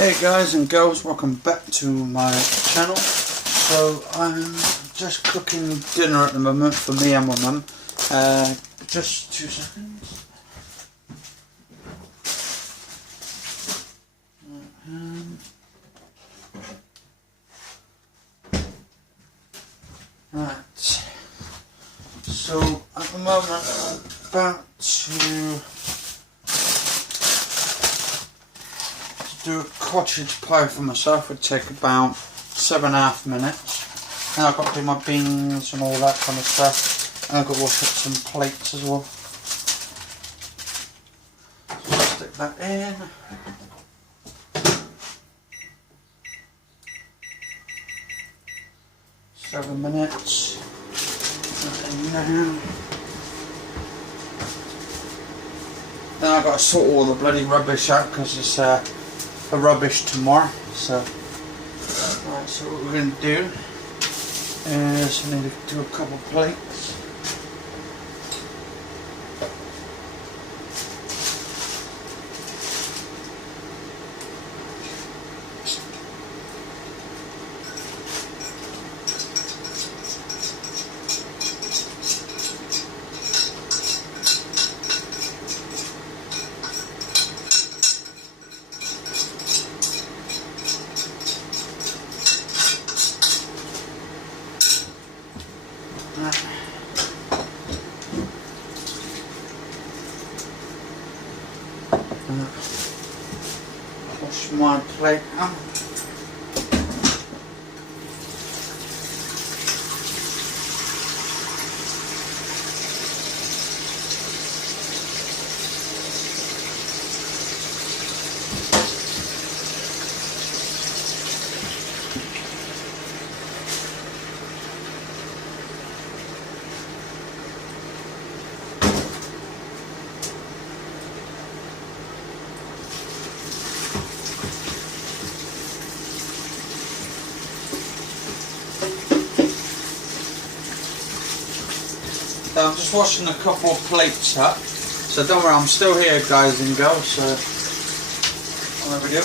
Hey guys and girls, welcome back to my channel. So I'm just cooking dinner at the moment for me and my mum. Just 2 seconds. Right. So at the moment I'm about to do a cottage pie for myself. Would take about 7.5 minutes. And I've got to do my beans and all that kind of stuff. And I've got to wash up some plates as well. So I'll stick that in. Seven minutes. That in now. Then I've got to sort all the bloody rubbish out because it's for rubbish tomorrow. So, right, so what we're going to do is I need to do a couple of plates. Wash my plate out. I'm just washing a couple of plates up, so don't worry, I'm still here guys and girls, so there we go.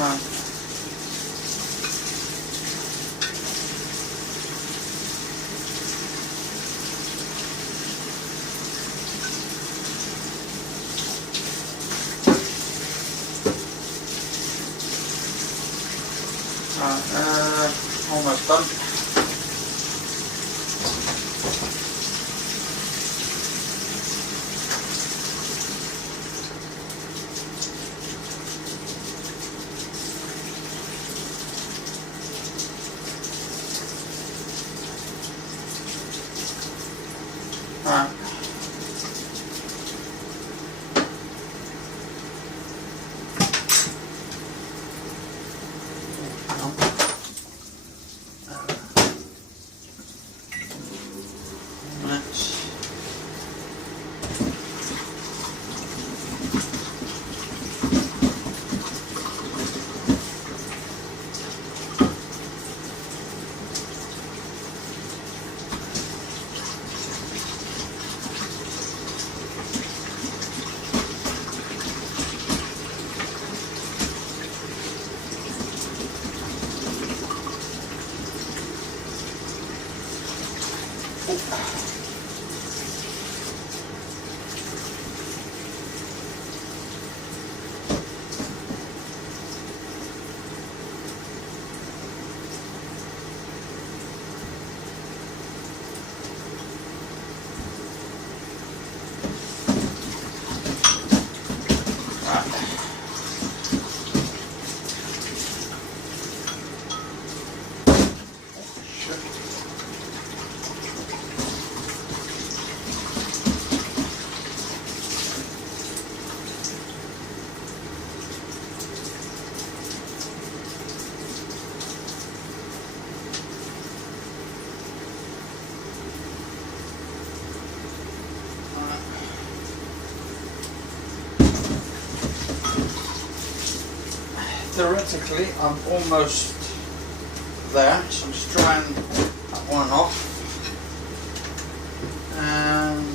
Right. Almost done. Right. Theoretically, I'm almost there, so I'm just drying that one off. And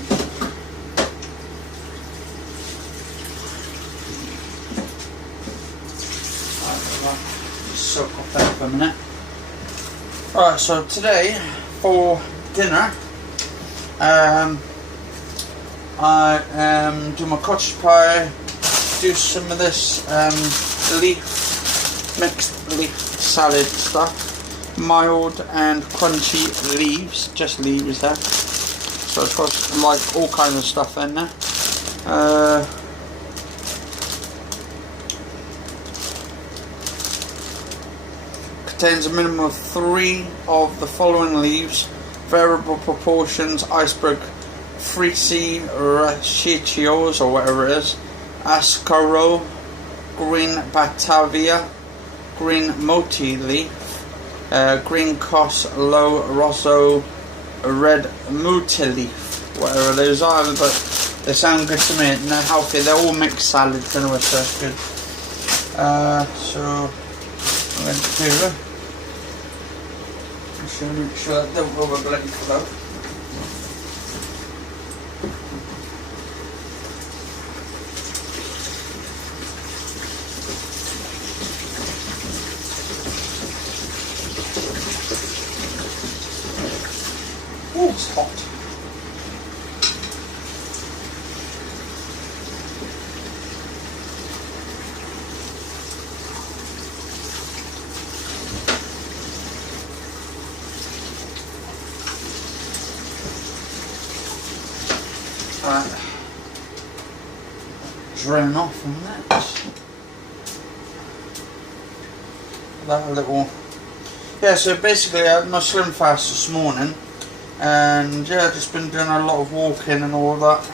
a minute. Right, so today for dinner, I am doing my cottage pie, do some of this mixed leaf salad stuff, mild and crunchy leaves, just leaves there. So it's got like all kinds of stuff in there. Contains a minimum of 3 of the following leaves: variable proportions, iceberg freesi rachichios, or whatever it is, ascaro, green batavia, green moti leaf, green cos low rosso, red muti leaf, whatever those are, but they sound good to me and they're healthy. They're all mixed salads anyway, so that's good. So I'm going to do it. Make sure that don't overblend flow. Oh, it's hot. Right, drain off from that. That a little. Yeah, so basically I had my Slimfast this morning, and yeah, just been doing a lot of walking and all that,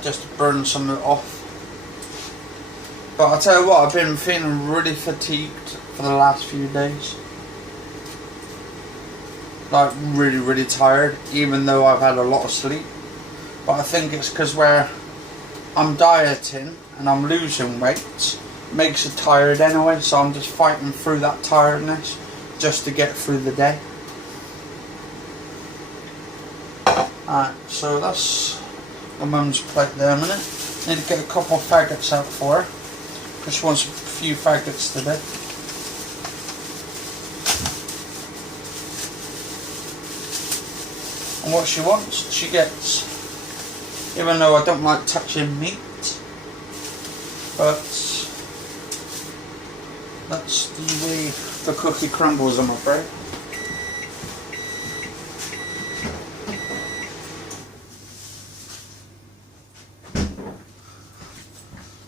just to burn some of it off. But I'll tell you what, I've been feeling really fatigued for the last few days. Like really tired, even though I've had a lot of sleep. But I think it's because where I'm dieting and I'm losing weight, it makes you tired anyway, so I'm just fighting through that tiredness just to get through the day. Alright, so that's my mum's plate there a minute. Need to get a couple of faggots out for her, because she wants a few faggots today. And what she wants, she gets. Even though I don't like touching meat, but that's the way the cookie crumbles, I'm afraid.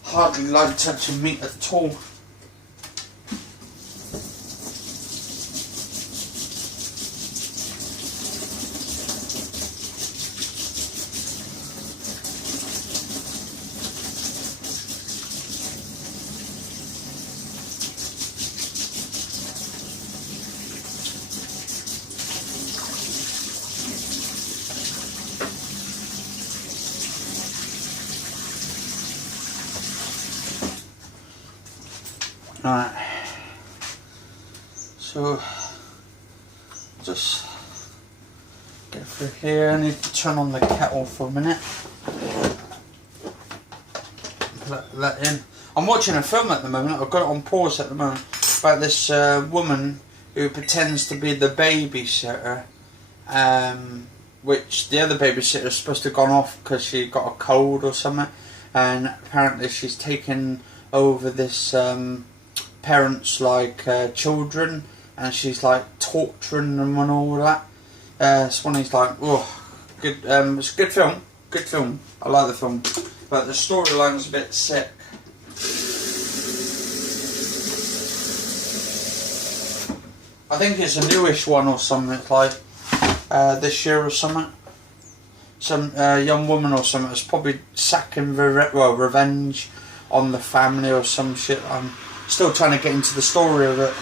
Hardly like touching meat at all. Right, so just get through here. I need to turn on the kettle for a minute. Put that in. I'm watching a film at the moment, I've got it on pause at the moment, about this woman who pretends to be the babysitter, which the other babysitter is supposed to have gone off because she got a cold or something, and apparently she's taken over this parents like children, and she's like torturing them and all that. It's one of these like, oh, good. It's a good film. Good film. I like the film, but the storyline's a bit sick. I think it's a newish one or something. It's like this year or something. Some young woman or something is probably sacking revenge on the family or some shit. I'm still trying to get into the story of it.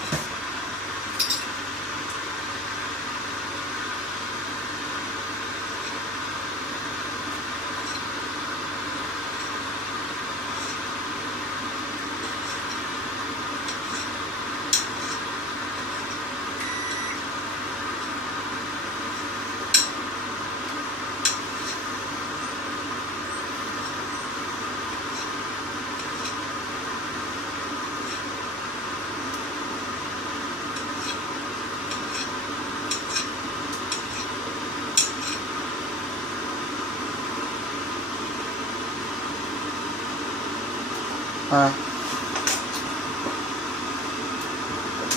Put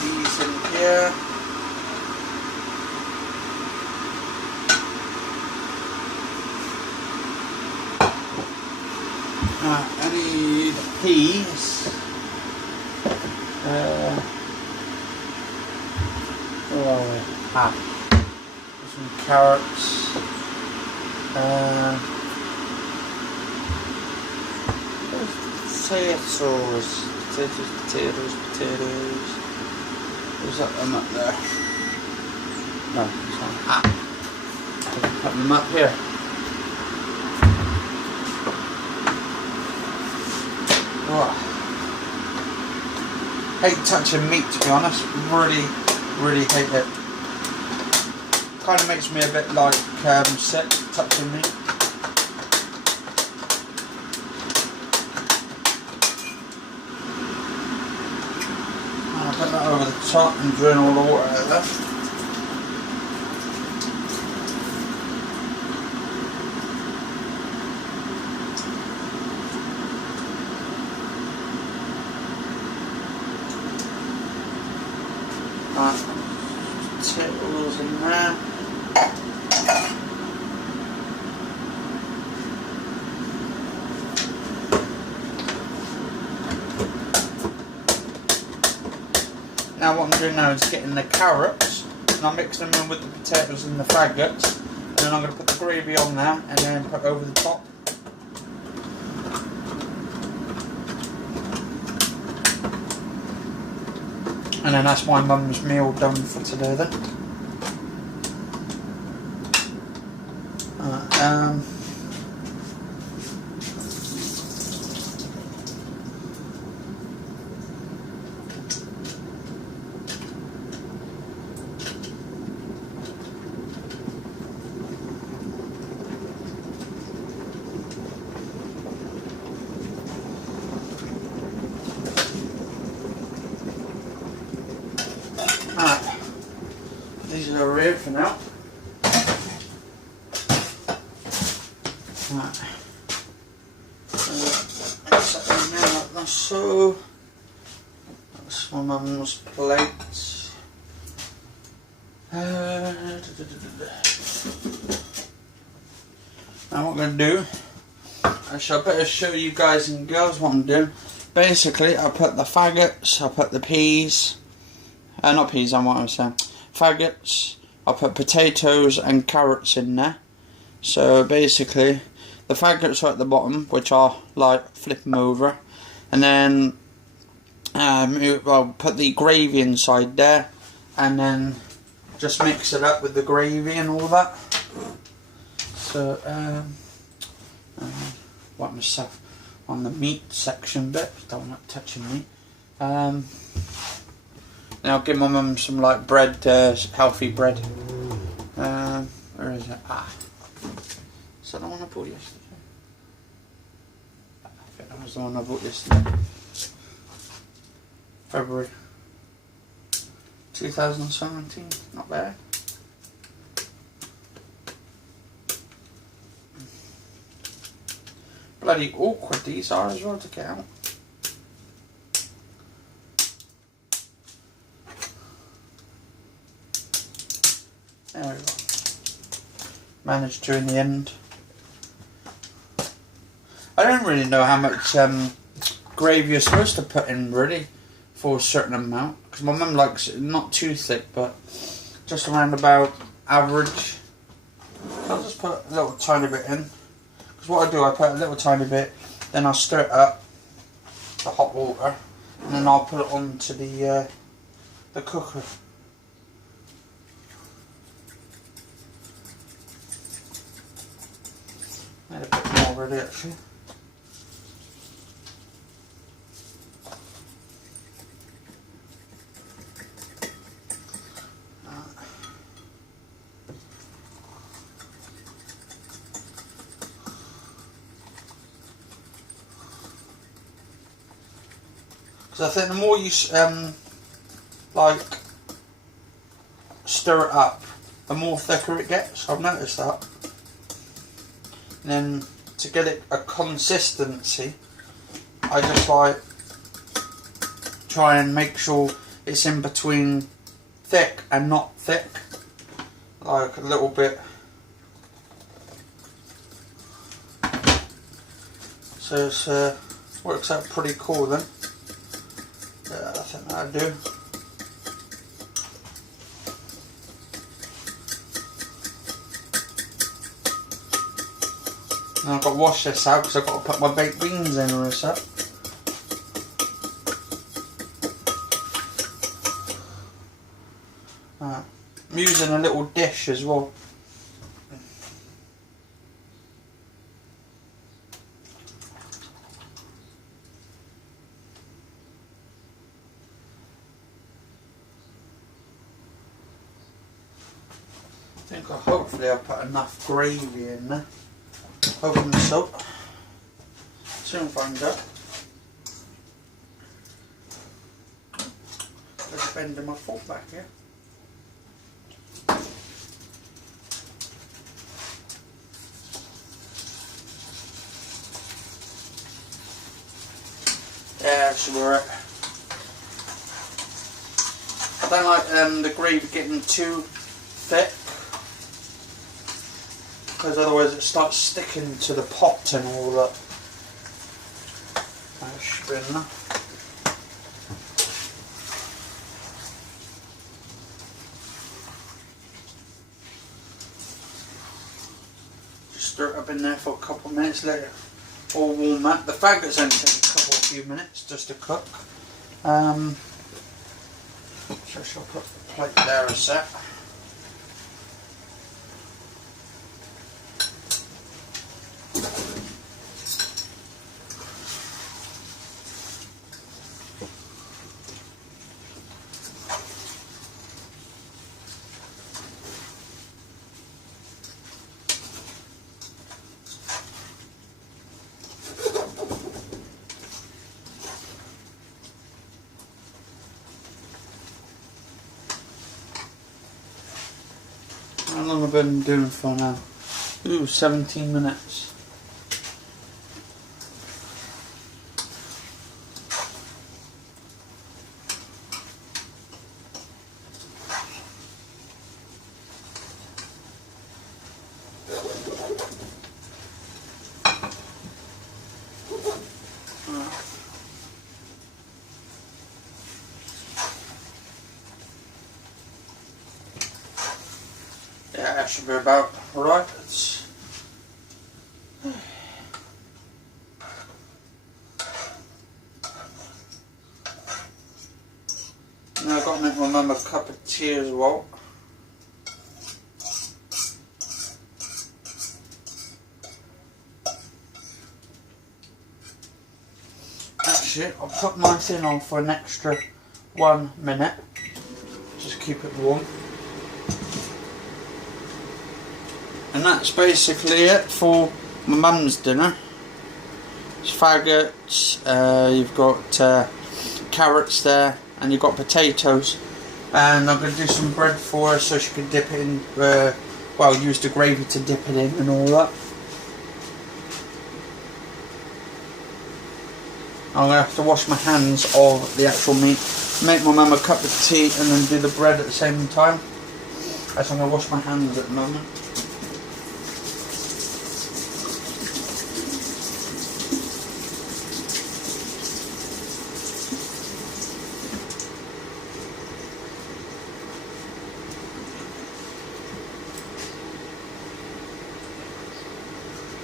these in here. I need peas. Some carrots. Potatoes. There's that one up there. No, it's not. Put them up here. Oh. Hate touching meat, to be honest. Really hate it. Kind of makes me a bit like sick touching meat. I'll put that over the top and drain all the water out of there. Potatoes in there. Now what I'm doing now is getting the carrots and I'm mixing them in with the potatoes and the faggots, and then I'm going to put the gravy on there and then put it over the top. And then that's my mum's meal done for today then. These are over here for now. Right. Set them now like that, so. That's my mum's plate. Now what I'm going to do, I shall better show you guys and girls what I'm doing. Basically, I put the faggots, I put the peas, not peas, I'm what I'm saying. Faggots, I put potatoes and carrots in there. So basically the faggots are at the bottom, which are like flip them over, and then I'll put the gravy inside there and then just mix it up with the gravy and all that. So wipe myself on the meat section bit, don't like touching meat. Now I'll give my mum some like bread, healthy bread. Where is it? Is that the one I bought yesterday? I think that was the one I bought yesterday. February 2017, not bad. Bloody awkward these are as well to get out. There we go. Managed to in the end. I don't really know how much gravy you're supposed to put in really for a certain amount, because my mum likes it not too thick but just around about average. I'll just put a little tiny bit in, because what I do, I put a little tiny bit, then I'll stir it up, the hot water, and then I'll put it onto the cooker. Made a bit more already actually. Because I think the more you like stir it up, the more thicker it gets. I've noticed that. And then to get it a consistency, I just like try and make sure it's in between thick and not thick, like a little bit. So it works out pretty cool then. Yeah, I think that'll do. Now I've got to wash this out because I've got to put my baked beans in or so. I'm using a little dish as well. I think hopefully I'll put enough gravy in there. Hoping so. Soon find out. Just bending my foot back here. Yeah, that should be alright. I don't like the gravy getting too thick, because otherwise it starts sticking to the pot and all that. That should be enough. Just stir it up in there for a couple of minutes, let it all warm up. The faggots only take a few minutes just to cook. So I'll put the plate there a sec. How long have I been doing for now? Ooh, 17 minutes. Yeah, that should be about right. Now I've got to make my mum a cup of tea as well. Actually, I'll put my thing on for an extra 1 minute. Just keep it warm. And that's basically it for my mum's dinner. It's faggots, you've got carrots there, and you've got potatoes. And I'm going to do some bread for her so she can dip it in, well, use the gravy to dip it in and all that. I'm going to have to wash my hands of the actual meat, make my mum a cup of tea, and then do the bread at the same time. As I'm going to wash my hands at the moment.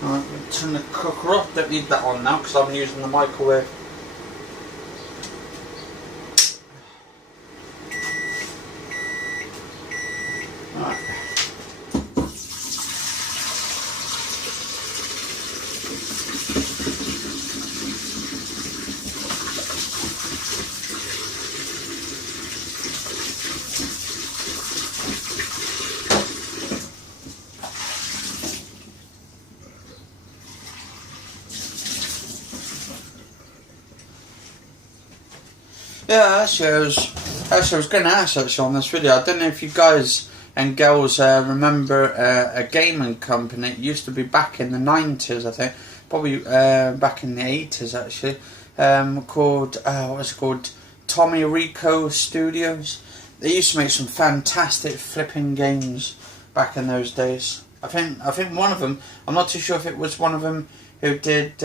Alright, I'm going to turn the cooker off. Don't need that on now because I'm using the microwave. Alright. Yeah, actually I was going to ask actually on this video, I don't know if you guys and girls remember a gaming company. It used to be back in the 90s, I think, probably back in the 80s actually. called what was it called? Tommy Rico Studios. They used to make some fantastic flipping games back in those days. I think one of them. I'm not too sure if it was one of them who did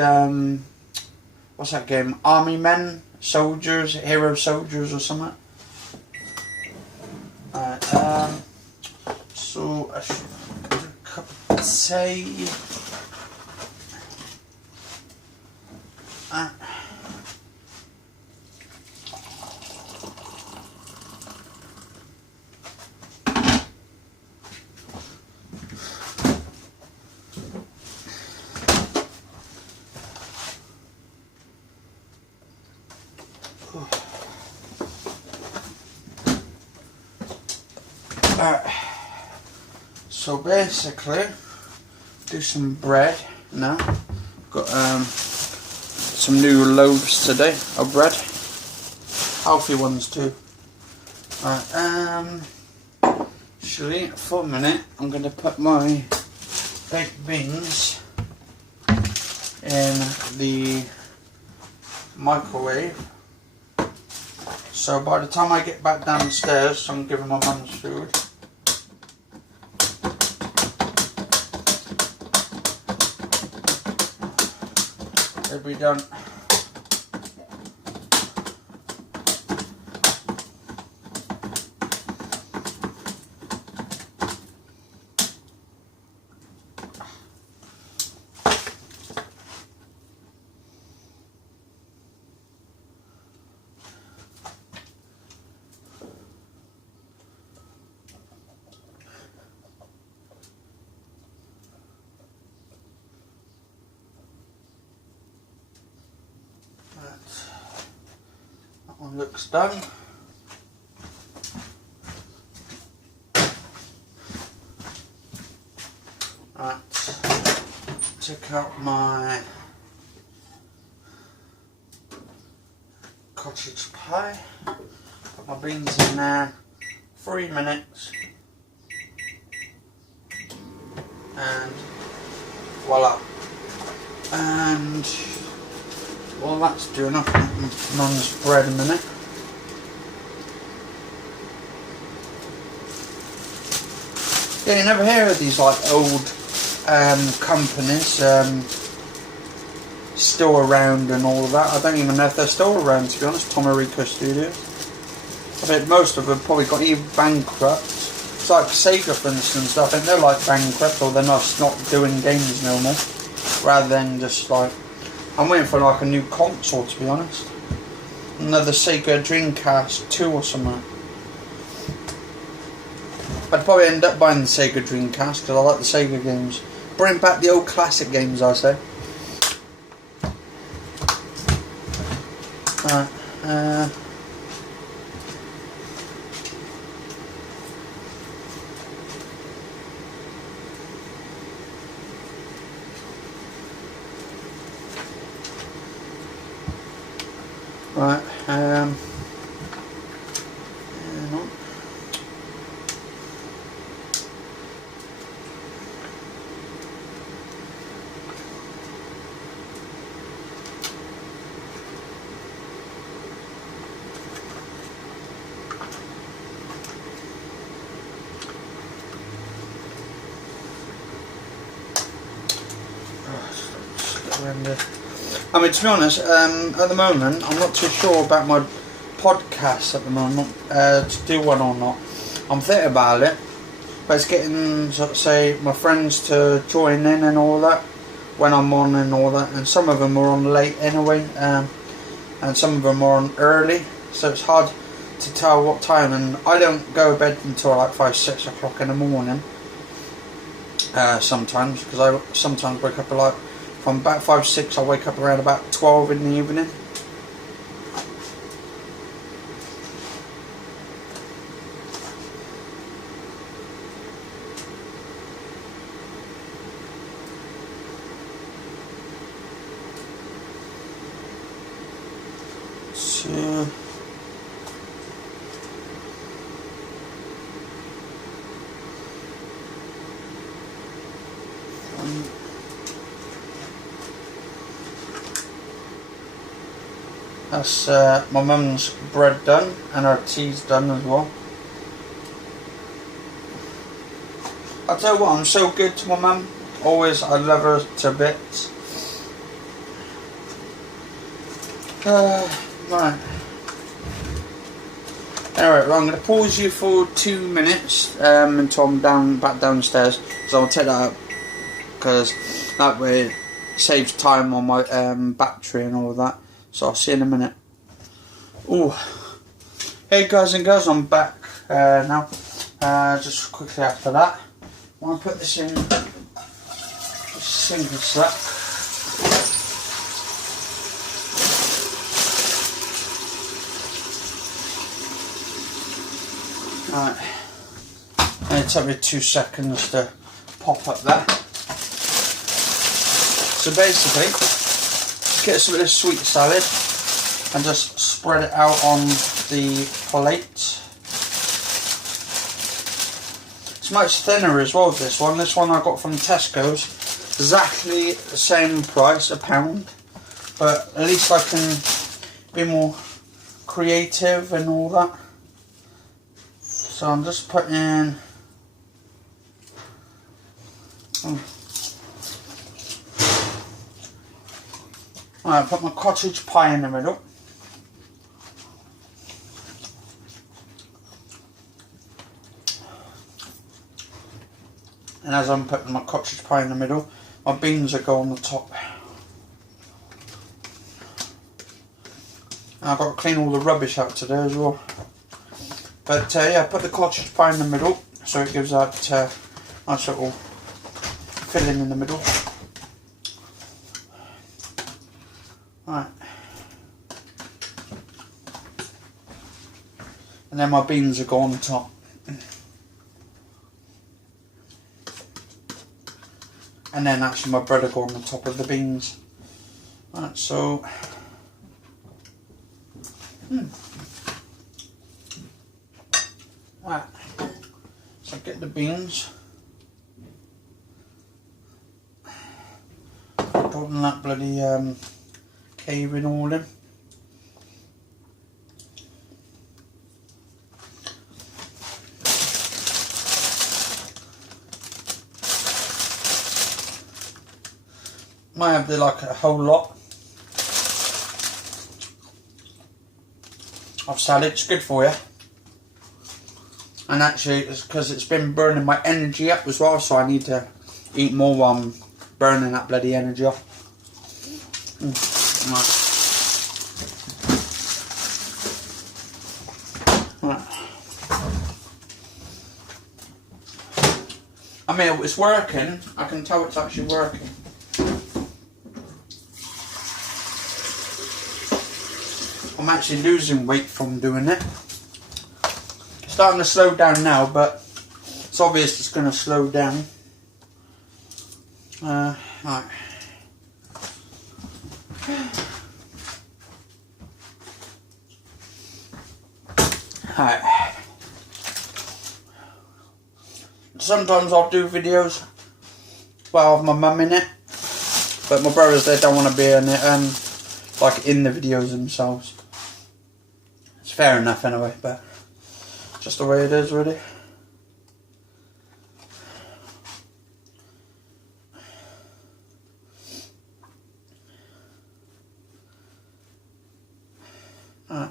what's that game? Army Men, Soldiers, Hero Soldiers, or something. So I should put a cup of tea. So basically, do some bread now. Got some new loaves today of bread, healthy ones too. Actually, for a minute, I'm going to put my baked beans in the microwave. So by the time I get back downstairs, I'm giving my mum's food. It'll be done. That one looks done. Right, take out my cottage pie, put my beans in there, 3 minutes, and voila. And well, that's doing up mum's bread a minute. Yeah, you never hear of these like old companies still around and all of that. I don't even know if they're still around, to be honest. Tommy Rico Studios. I think most of them probably got either bankrupt. It's like Sega, for instance. I think they're like bankrupt, or they're not doing games no more. Rather than just like, I'm waiting for like a new console, to be honest. Another Sega Dreamcast 2 or something. I'd probably end up buying the Sega Dreamcast because I like the Sega games. Bring back the old classic games, I say. Right, hang on. I mean, to be honest, at the moment, I'm not too sure about my podcast at the moment, to do one or not. I'm thinking about it, but it's getting, sort of, say, my friends to join in and all that, when I'm on and all that, and some of them are on late anyway, and some of them are on early, so it's hard to tell what time, and I don't go to bed until like 5, 6 o'clock in the morning, sometimes, because I sometimes wake up like, from about 5, 6, I wake up around about 12 in the evening. So That's my mum's bread done, and her tea's done as well. I tell you what, I'm so good to my mum. Always, I love her to bits. Right. Alright, well, I'm going to pause you for 2 minutes until I'm back downstairs. So I'll take that up, because that way it saves time on my battery and all of that. So I'll see you in a minute. Ooh. Hey guys and girls, I'm back now. Just quickly after that, I want to put this in the single sack. Right, and it took me 2 seconds to pop up there. So basically, get some of this sweet salad and just spread it out on the plate. It's much thinner as well, this one. This one I got from Tesco's. Exactly the same price, £1. But at least I can be more creative and all that. So I'm just putting Alright, put my cottage pie in the middle. And as I'm putting my cottage pie in the middle, my beans are going on the top. And I've got to clean all the rubbish out today as well. But yeah, put the cottage pie in the middle, so it gives that nice little filling in the middle. Right. And then my beans are going on top. And then actually my bread will go on the top of the beans. Right, so right. So get the beans. Putting that bloody caving all in. Might have like a whole lot of salad. It's good for you, and actually it's because it's been burning my energy up as well, so I need to eat more while I'm burning that bloody energy off. Right. I mean, it's working. I can tell it's actually working. I'm actually losing weight from doing it. It's starting to slow down now, but it's obvious it's going to slow down. Right. Right. Sometimes I'll do videos well with my mum in it, but my brothers, they don't want to be in it, like in the videos themselves. It's fair enough anyway, but just the way it is really. Right.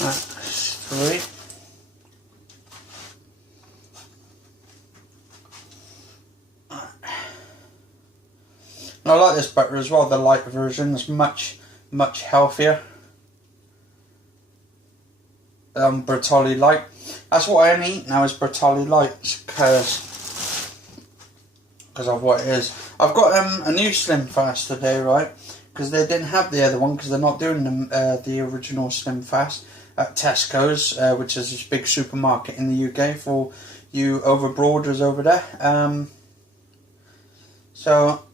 That's 3. And I like this butter as well, the light version. It's much healthier. Bertolli Light. That's what I eat now, is Bertolli Light, because of what it is. I've got a new Slimfast today, right? Because they didn't have the other one, because they're not doing the original Slimfast. at Tesco's, which is this big supermarket in the UK for you overbroaders over there. So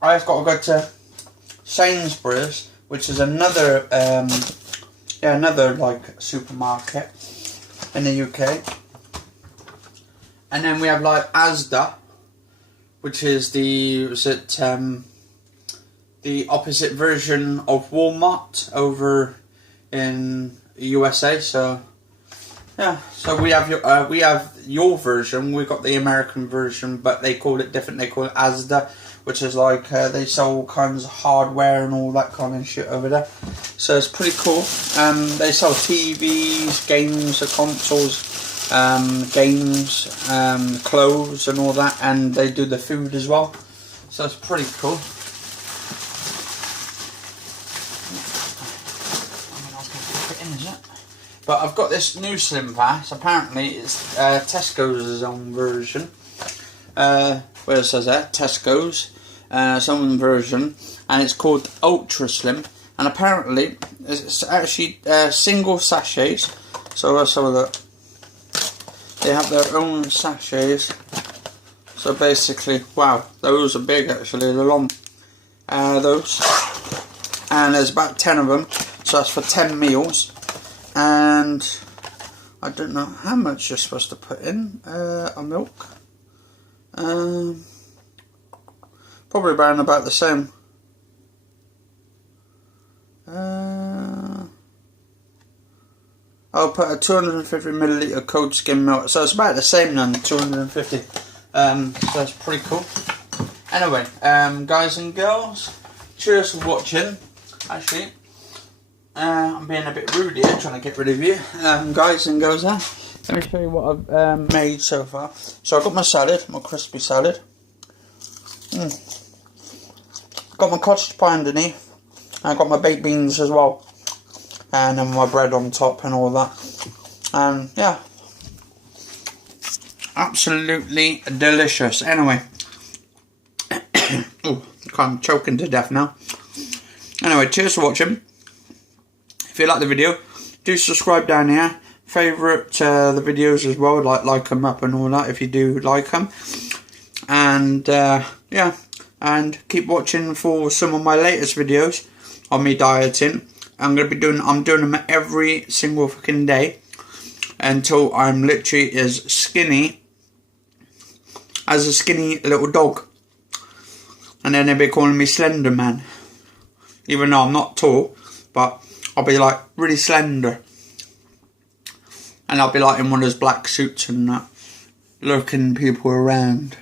I've got to go to Sainsbury's, which is another another like supermarket in the UK. And then we have like Asda, which is the opposite version of Walmart over in USA. So yeah, so we have your version. We got the American version, but they call it different. They call it Asda, which is like they sell all kinds of hardware and all that kind of shit over there. So it's pretty cool. They sell TVs, games, consoles, games, clothes and all that, and they do the food as well. So it's pretty cool. But I've got this new Slimfast. Apparently it's Tesco's own version. Where it says that, Tesco's some version, and it's called Ultra Slim, and apparently it's actually single sachets. So let's have a look. They have their own sachets. So basically, wow, those are big actually. They're long. Those, and there's about 10 of them. So that's for 10 meals. And I don't know how much you're supposed to put in a milk. Probably around about the same. I'll put a 250ml cold skim milk, so it's about the same then, 250. So that's pretty cool. Anyway, guys and girls, cheers for watching. Actually, I'm being a bit rude here, trying to get rid of you, guys and girls. Let me show you what I've made so far. So I've got my salad, my crispy salad. Got my cottage pie underneath. I got my baked beans as well, and then my bread on top and all that. And yeah, absolutely delicious. Anyway, oh, I'm choking to death now. Anyway, cheers for watching. If you like the video, do subscribe down here. Favourite the videos as well, like them up and all that if you do like them. And yeah, and keep watching for some of my latest videos on me dieting. I'm doing them every single fucking day until I'm literally as skinny as a skinny little dog. And then they'll be calling me Slender Man. Even though I'm not tall, but I'll be like really slender. And I'll be like in one of those black suits and that, lurking people around.